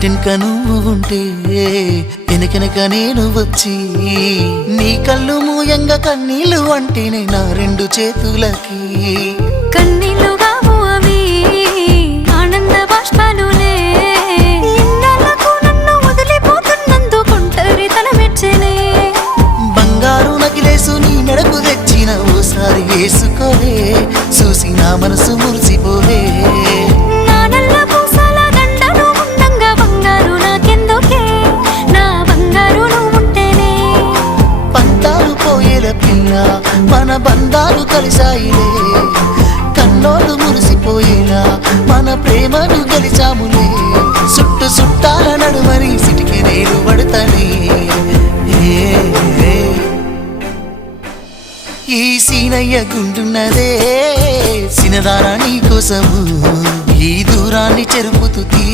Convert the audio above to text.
ఇంటింక నువ్వు ఉంటే వెనకెనక నేను వచ్చి నీ కళ్ళు మూయంగా కన్నీళ్ళు అంటేనే నా రెండు చేతులకి. అవి ఆనంద బాష్పాలులే. ఇన్నాళ్ళకు నన్ను వదిలిపోతున్నందుకు ఒంటరితనం మెచ్చనే బంగారు నకిలేసు నీ తెచ్చిన ఓసారి చూసి నా మనసు మురిసిపోవే. పోయేల మన బంధాలు కలిసాయిలే కన్నోళ్ళు మురిసిపోయినా మన ప్రేమను గెలిచాములే. సుట్టు సుట్టాల నడుమని సిటికి నేను పడతానే. ఈ సీనయ్య గుండున్నదే. సినదారా నీ కోసము. ఈ దూరాన్ని చెరుపుతూ తీరు